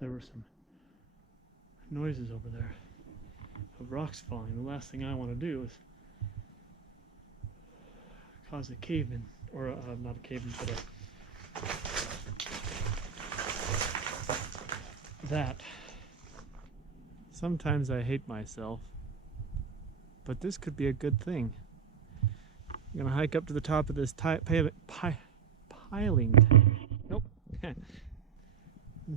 there were some noises over there of rocks falling. The last thing I want to do is cause a cave-in, or not a cave-in, but that. Sometimes I hate myself, but this could be a good thing. I'm gonna hike up to the top of this piling tank. Nope. And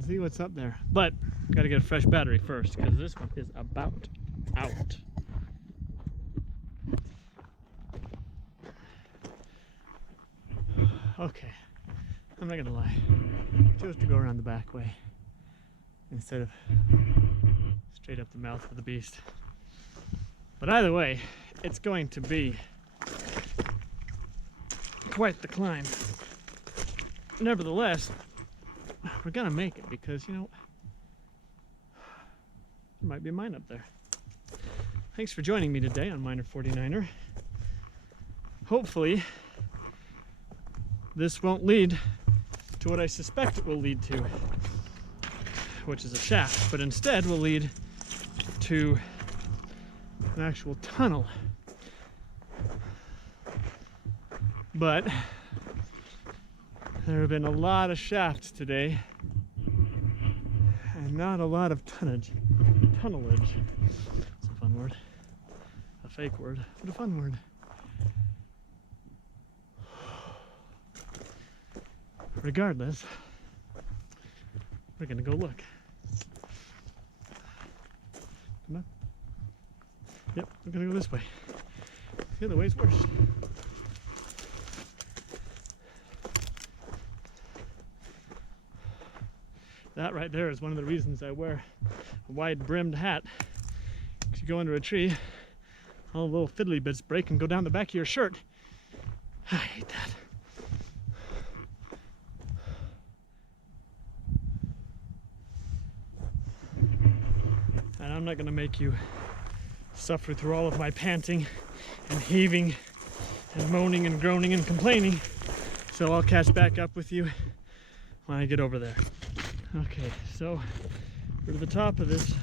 see what's up there. But gotta get a fresh battery first, because this one is about out. Okay, I'm not gonna lie. I chose to go around the back way instead of straight up the mouth of the beast. But either way, it's going to be quite the climb. Nevertheless, we're gonna make it because, you know, there might be a mine up there. Thanks for joining me today on Miner49er. Hopefully, this won't lead to what I suspect it will lead to, which is a shaft, but instead will lead to an actual tunnel. But there have been a lot of shafts today and not a lot of tunnelage. It's a fun word. A fake word, but a fun word. Regardless, we're gonna go look. Come on. Yep, we're gonna go this way. The other way's worse. That right there is one of the reasons I wear a wide-brimmed hat. Because you go under a tree, all the little fiddly bits break and go down the back of your shirt. I hate that. And I'm not going to make you suffer through all of my panting and heaving and moaning and groaning and complaining. So I'll catch back up with you when I get over there. Okay, so we're to the top of this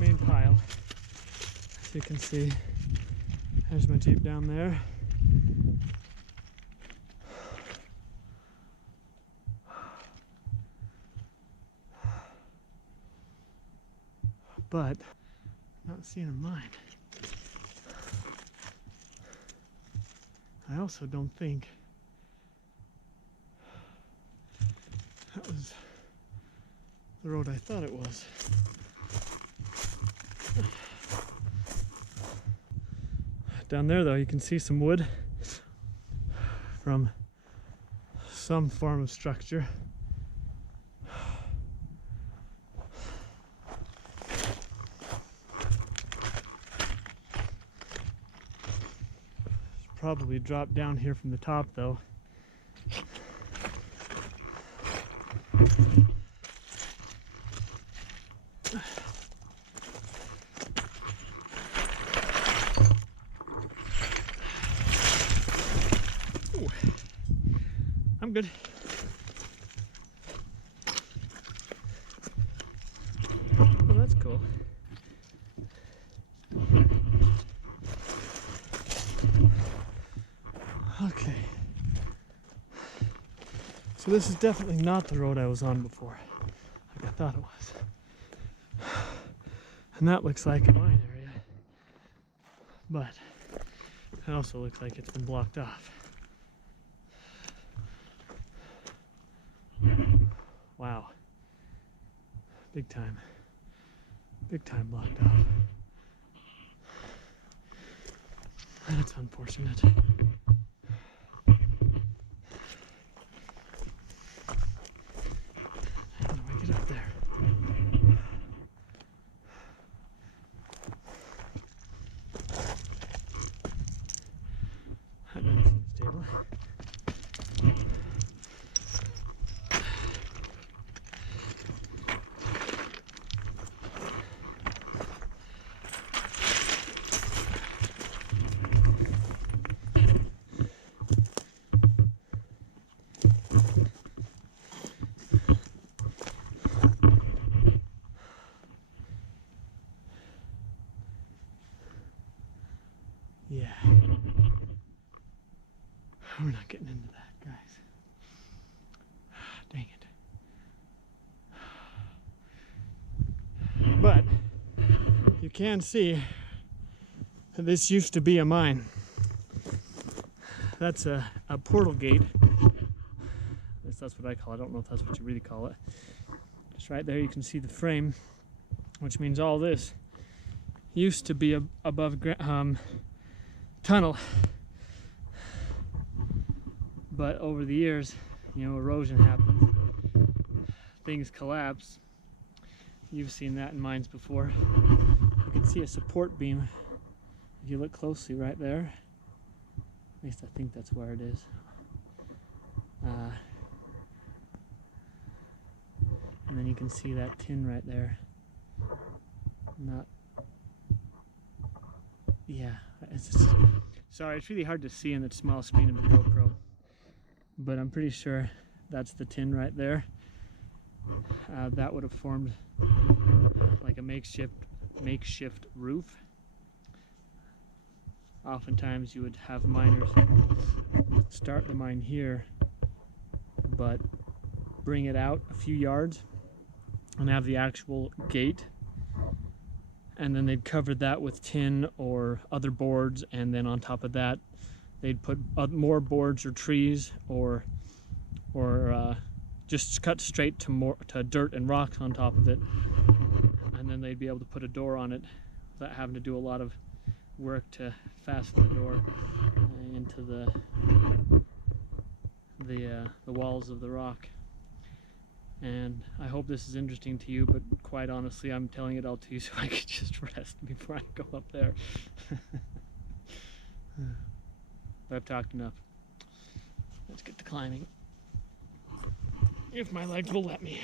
main pile. As you can see, there's my Jeep down there. But I'm not seeing a mine. I also don't think that was the road I thought it was. Down there though, you can see some wood from some form of structure. Probably dropped down here from the top though. Ooh. I'm good. Well, that's cool. Okay, so this is definitely not the road I was on before, like I thought it was. And that looks like a mine area, but it also looks like it's been blocked off. Wow, big time blocked off. That's unfortunate. Up there. That doesn't seem stable. not getting into that, guys. Dang it. But you can see that this used to be a mine. That's a portal gate. At least that's what I call it. I don't know if that's what you really call it. Just right there you can see the frame, which means all this used to be above tunnel. But over the years, you know, erosion happens. Things collapse. You've seen that in mines before. You can see a support beam if you look closely right there. At least I think that's where it is. And then you can see that tin right there. Sorry, it's really hard to see in the small screen of the GoPro. But I'm pretty sure that's the tin right there. That would have formed like a makeshift roof. Oftentimes you would have miners start the mine here, but bring it out a few yards and have the actual gate, and then they'd cover that with tin or other boards, and then on top of that they'd put more boards or trees or just cut straight to dirt and rocks on top of it, and then they'd be able to put a door on it without having to do a lot of work to fasten the door into the walls of the rock. And I hope this is interesting to you, but quite honestly, I'm telling it all to you so I could just rest before I go up there. But I've talked enough. Let's get to climbing. If my legs will let me.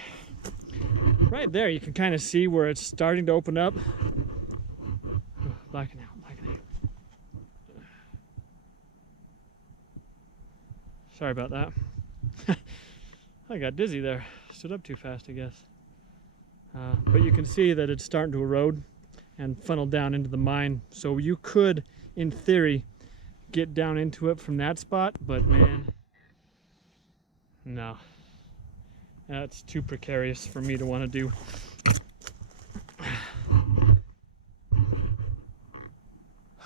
Right there, you can kind of see where it's starting to open up. Blacking out. Sorry about that. I got dizzy there. Stood up too fast, I guess. But you can see that it's starting to erode and funnel down into the mine. So you could, in theory, get down into it from that spot, but man, no. That's too precarious for me to want to do.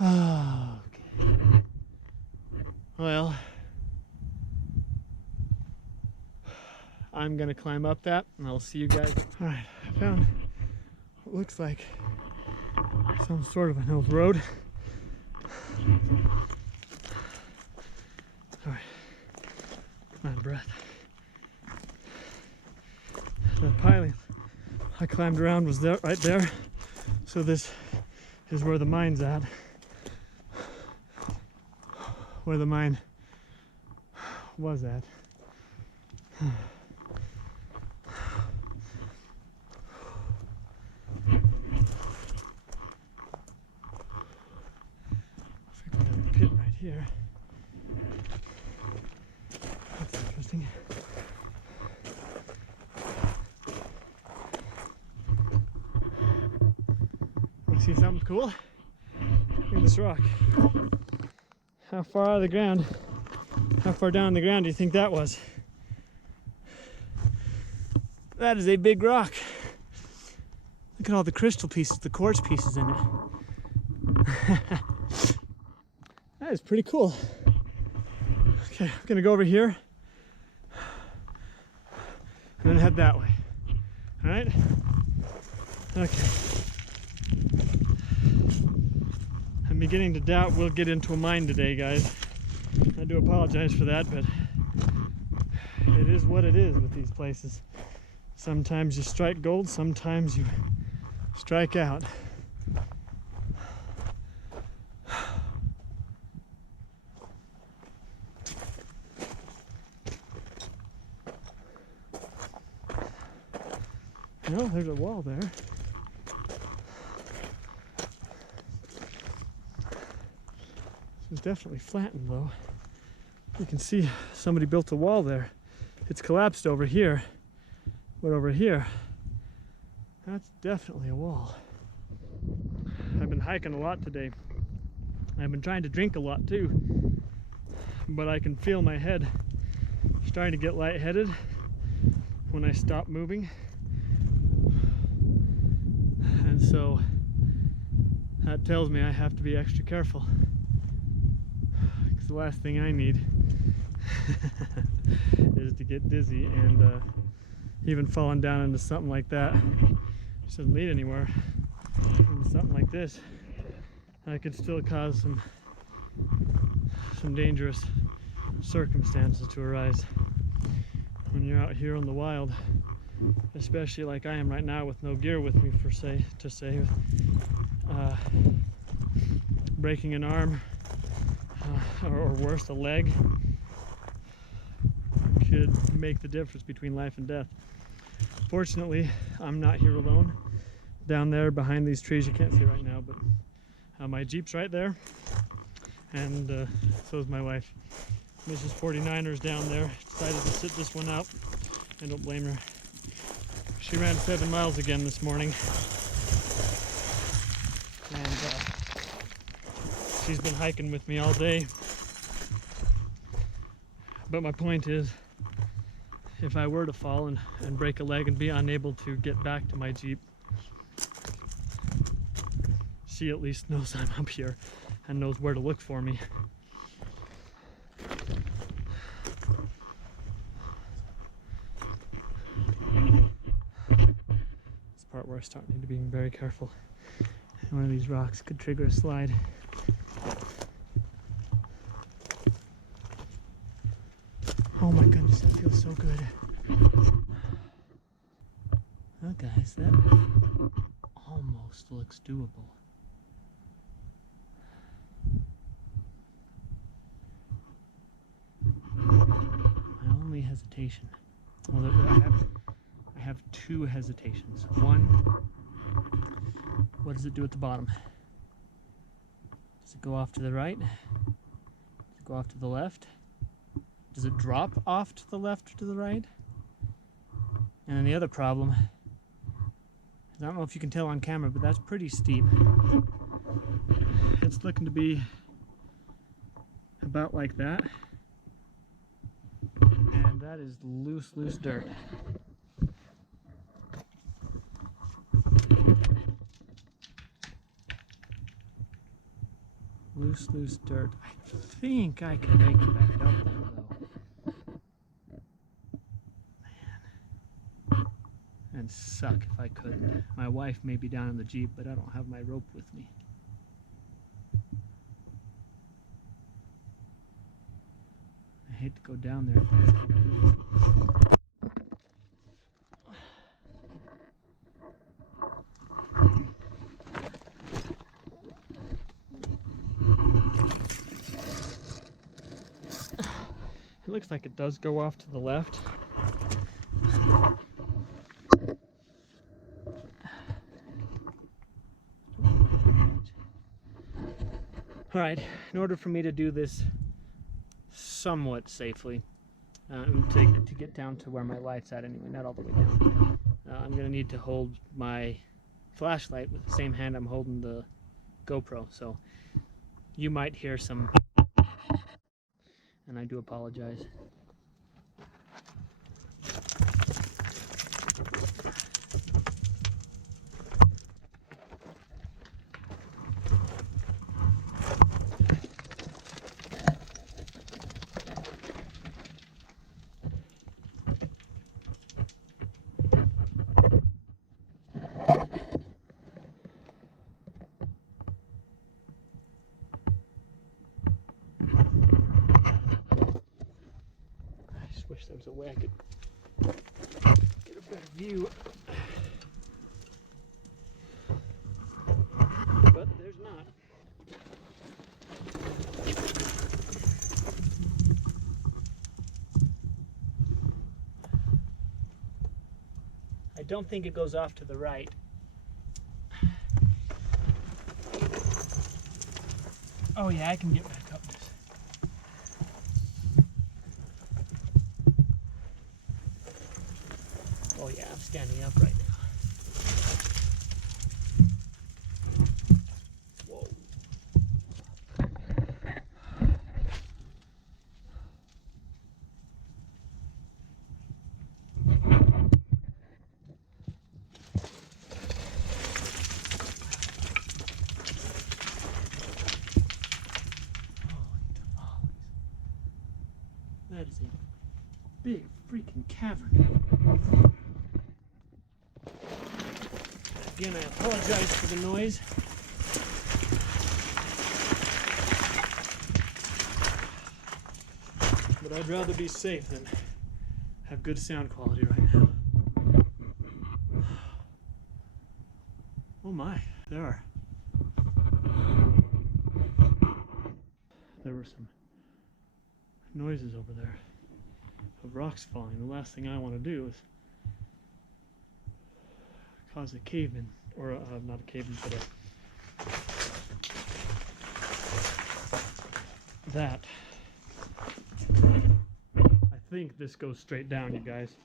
Okay. Well, I'm gonna climb up that and I'll see you guys. All right, I found what looks like some sort of an old road. All right, I'm out of breath. The piling I climbed around was there, right there. So this is where the mine's at. Where the mine was at. Pit right here. That's interesting. Want to see something cool? Look at this rock. How far out of the ground, how far down the ground do you think that was? That is a big rock. Look at all the crystal pieces, the quartz pieces in it. That is pretty cool. Okay, I'm gonna go over here and then head that way. All right? Okay. I'm beginning to doubt we'll get into a mine today, guys. I do apologize for that, but it is what it is with these places. Sometimes you strike gold, sometimes you strike out. No, there's a wall there. This is definitely flattened though. You can see somebody built a wall there. It's collapsed over here, but over here, that's definitely a wall. I've been hiking a lot today. I've been trying to drink a lot too. but I can feel my head starting to get lightheaded when I stop moving. And so that tells me I have to be extra careful, because the last thing I need is to get dizzy and even falling down into something like that, which doesn't lead anywhere, into something like this, that could still cause some dangerous circumstances to arise when you're out here in the wild, especially like I am right now with no gear with me breaking an arm or worse, a leg, could make the difference between life and death. Fortunately, I'm not here alone. Down there behind these trees, you can't see right now, but my Jeep's right there, and so is my wife. Miner49er's down there, decided to sit this one out. I don't blame her. She ran 7 miles again this morning, and she's been hiking with me all day. But my point is, if I were to fall and break a leg and be unable to get back to my Jeep, she at least knows I'm up here and knows where to look for me. This part where I start need to be very careful. One of these rocks could trigger a slide. Oh my goodness, that feels so good. Oh guys, that almost looks doable. My only hesitation, well, I have two hesitations. One, what does it do at the bottom? Does it go off to the right? Does it go off to the left? Does it drop off to the left or to the right? And then the other problem, I don't know if you can tell on camera, but that's pretty steep. It's looking to be about like that. And that is loose dirt. Loose dirt. I think I can make it back up there though. Man. And suck if I couldn't. My wife may be down in the Jeep, but I don't have my rope with me. I hate to go down there if that's how it is. It looks like it does go off to the left. Alright, in order for me to do this somewhat safely, to get down to where my light's at anyway, not all the way down, I'm going to need to hold my flashlight with the same hand I'm holding the GoPro, so you might hear some, and I do apologize. Wish there was a way I could get a better view, but there's not. I don't think it goes off to the right. Oh yeah, I can get back up this. Oh yeah, I'm standing up right now. Whoa. freaking cavern. Again, I apologize for the noise. But I'd rather be safe than have good sound quality right now. Oh my, there were some noises over there of rocks falling. The last thing I want to do is cause a cave-in, or not a cave-in, but that. I think this goes straight down, you guys.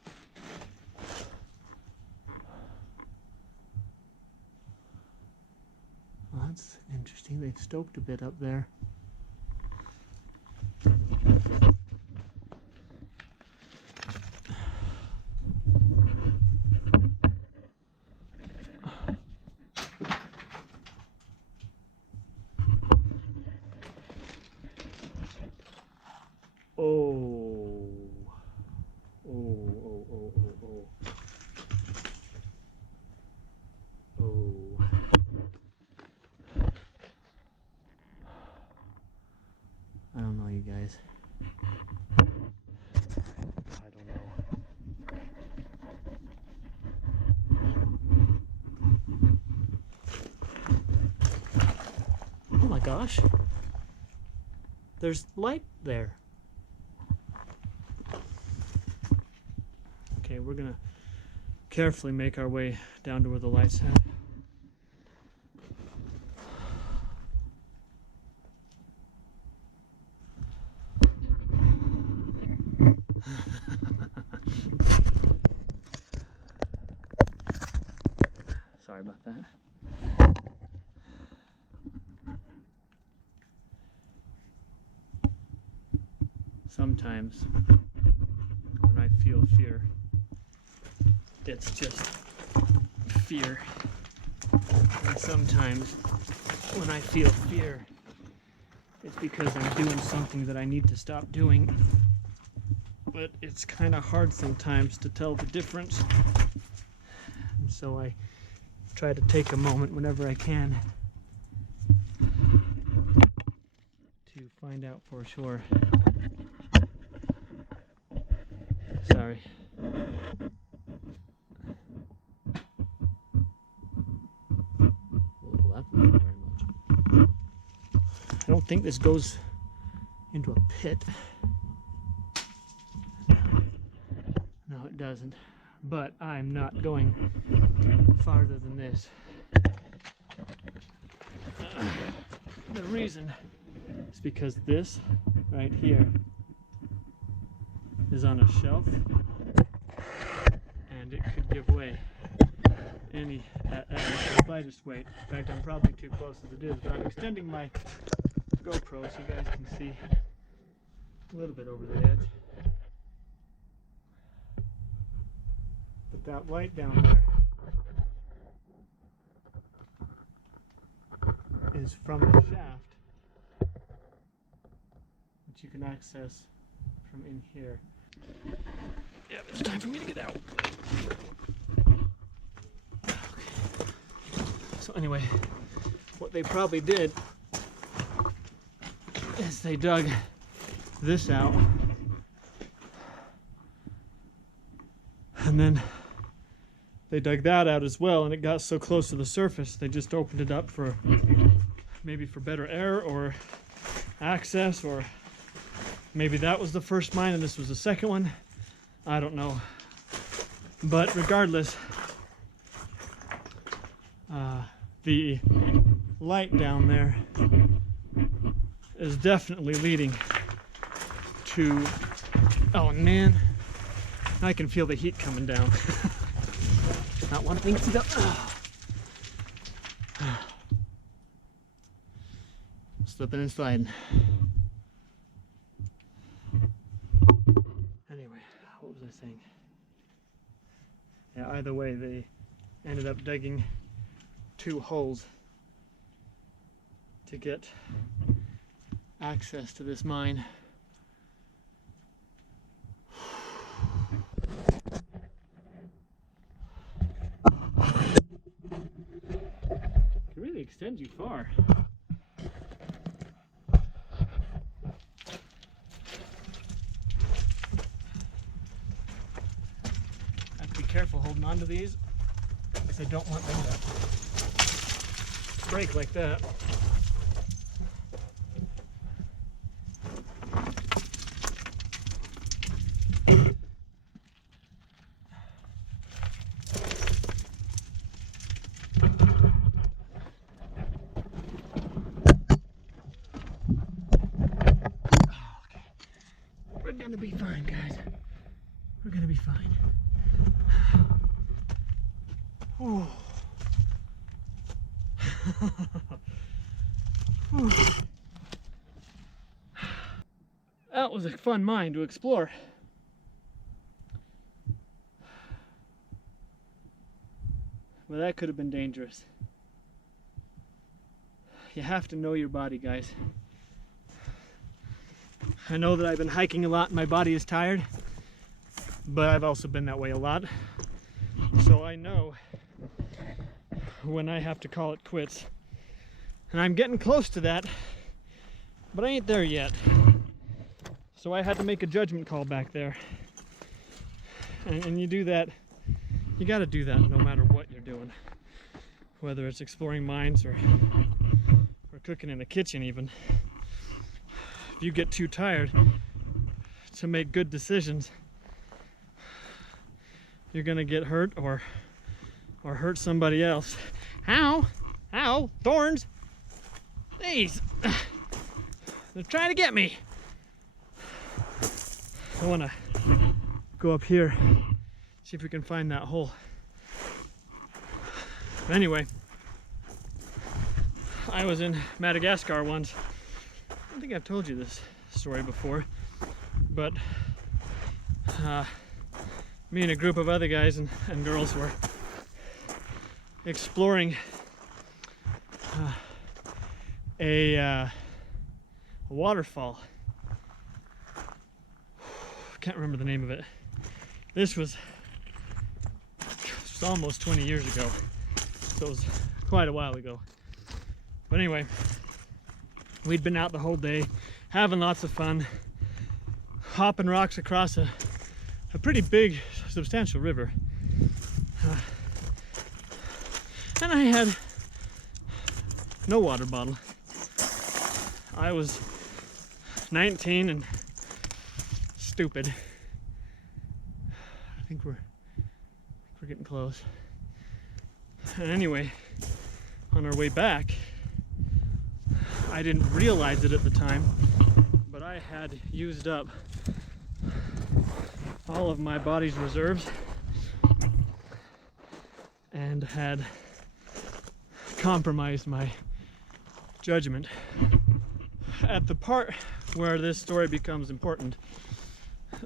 Well, that's interesting. They've stoked a bit up there. I don't know, you guys. I don't know. Oh my gosh. There's light there. Okay, we're gonna carefully make our way down to where the light's at. Sorry about that. Sometimes when I feel fear, it's just fear. And sometimes when I feel fear, it's because I'm doing something that I need to stop doing. But it's kind of hard sometimes to tell the difference. And so I try to take a moment whenever I can to find out for sure. Sorry. Well, that didn't very much. I don't think this goes into a pit. No, it doesn't. But I'm not going farther than this. The reason is because this right here is on a shelf and it could give way at the slightest weight. In fact, I'm probably too close as it is, but I'm extending my GoPro so you guys can see a little bit over the edge. But that light down there is from the shaft, which you can access from in here. Yeah, it's time for me to get out. Okay. So anyway, what they probably did is they dug this out, and then they dug that out as well, and it got so close to the surface they just opened it up for maybe for better air or access, or maybe that was the first mine and this was the second one. I don't know. But regardless, the light down there is definitely leading to... Oh man, I can feel the heat coming down. Not one thing to go. Slipping and sliding. Anyway, what was I saying? Yeah, either way, they ended up digging 2 holes to get access to this mine. extends you far. Have to be careful holding on to these because I don't want them to break like that. We're gonna be fine, guys. We're gonna be fine. Oh. That was a fun mine to explore. Well, that could have been dangerous. You have to know your body, guys. I know that I've been hiking a lot and my body is tired, but I've also been that way a lot. So I know when I have to call it quits. And I'm getting close to that, but I ain't there yet. So I had to make a judgment call back there. And you do that, you gotta do that no matter what you're doing. Whether it's exploring mines or cooking in the kitchen even. If you get too tired to make good decisions, you're gonna get hurt or hurt somebody else. Ow! Ow! Thorns! These! They're trying to get me! I wanna go up here, see if we can find that hole. But anyway, I was in Madagascar once. I think I've told you this story before, but me and a group of other guys and girls were exploring a waterfall. Can't remember the name of it. This was almost 20 years ago, so it was quite a while ago. But anyway, we'd been out the whole day, having lots of fun, hopping rocks across a pretty big, substantial river. And I had no water bottle. I was 19 and stupid. I think we're getting close. And anyway, on our way back, I didn't realize it at the time, but I had used up all of my body's reserves and had compromised my judgment. At the part where this story becomes important,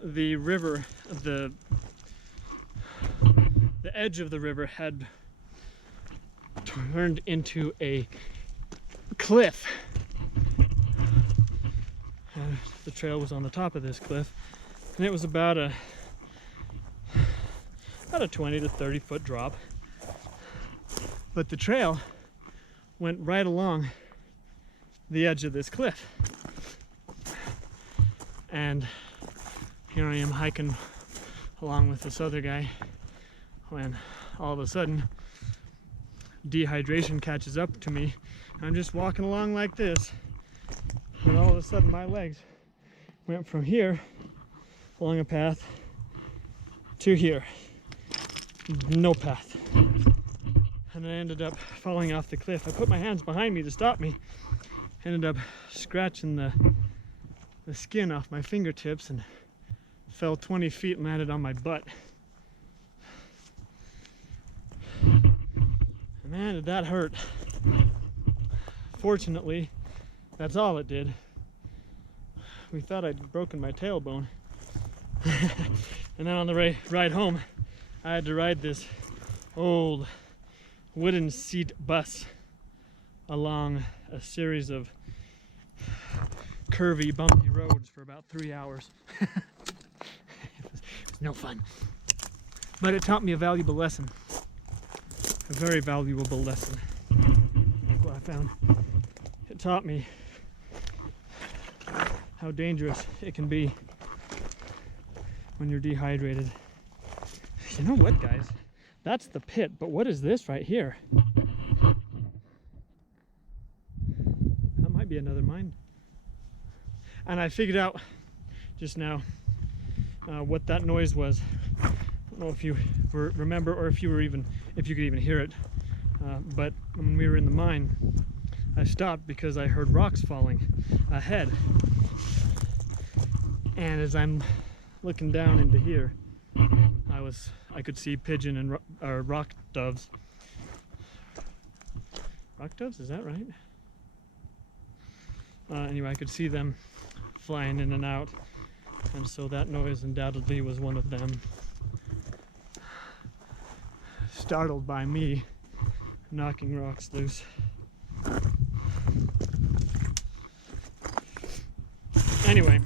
the river, the edge of the river had turned into a cliff. The trail was on the top of this cliff, and it was about a 20 to 30 foot drop. But the trail went right along the edge of this cliff. And here I am hiking along with this other guy when all of a sudden dehydration catches up to me. I'm just walking along like this, and all of a sudden my legs went from here along a path to here. No path. And I ended up falling off the cliff. I put my hands behind me to stop me. Ended up scratching the skin off my fingertips and fell 20 feet and landed on my butt. And man, did that hurt. Fortunately, that's all it did. We thought I'd broken my tailbone. And then on the ride home, I had to ride this old wooden seat bus along a series of curvy, bumpy roads for about 3 hours. It was no fun. But it taught me a valuable lesson. A very valuable lesson. I found. It taught me how dangerous it can be when you're dehydrated. You know what, guys? That's the pit, but what is this right here? That might be another mine. And I figured out just now what that noise was. I don't know if you remember or if you could even hear it. But when we were in the mine, I stopped because I heard rocks falling ahead. And as I'm looking down into here, I could see pigeon and rock doves. Rock doves, is that right? Anyway, I could see them flying in and out, and so that noise undoubtedly was one of them. Startled by me knocking rocks loose. Anyway,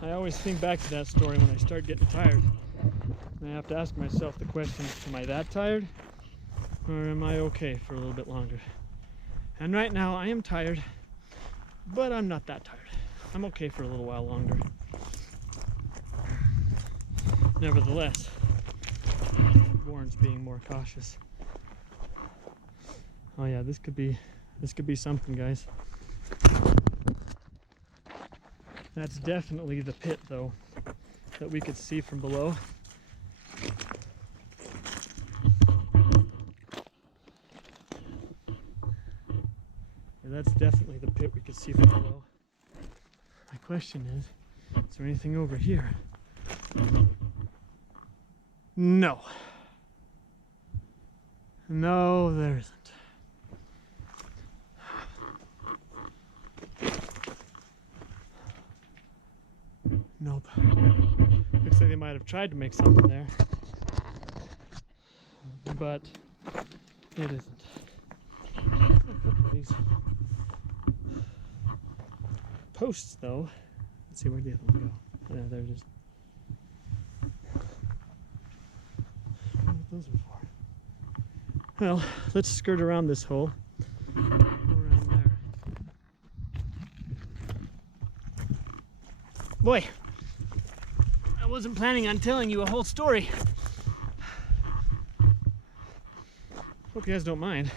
I always think back to that story when I start getting tired. And I have to ask myself the question, am I that tired? Or am I okay for a little bit longer? And right now I am tired, but I'm not that tired. I'm okay for a little while longer. Nevertheless, warrants being more cautious. Oh yeah, this could be something, guys. That's definitely the pit, though, that we could see from below. Yeah, that's definitely the pit we could see from below. My question is there anything over here? No. No, there isn't. Nope. Looks like they might have tried to make something there, but it isn't. A couple of these posts, though. Let's see, where the other one go? Yeah, there it is. I don't know what those are for. Well, let's skirt around this hole. Go around there. Boy, I wasn't planning on telling you a whole story. Hope you guys don't mind.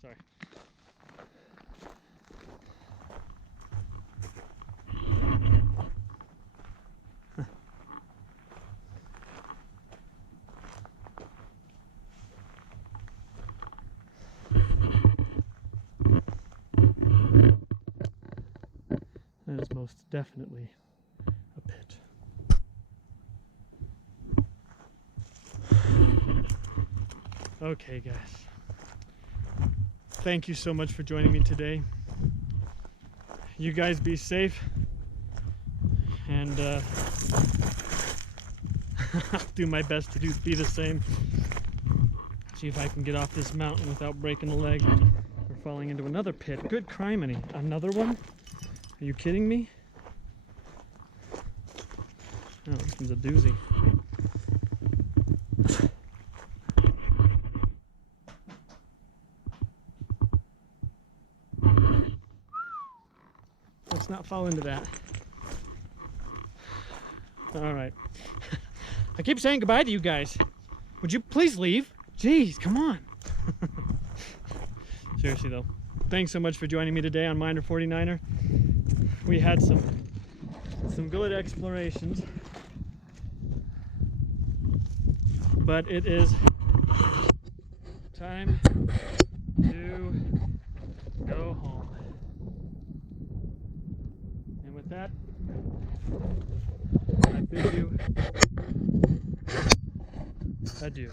Sorry. That is most definitely a pit. Okay, guys. Thank you so much for joining me today. You guys be safe, and I'll do my best to be the same. See if I can get off this mountain without breaking a leg or falling into another pit. Good criminy. Another one? Are you kidding me? Oh, this one's a doozy. Let's not fall into that. All right. I keep saying goodbye to you guys. Would you please leave? Jeez, come on. Seriously though, thanks so much for joining me today on Miner49er. We had some good explorations, but it is time to go home. And with that, I bid you adieu.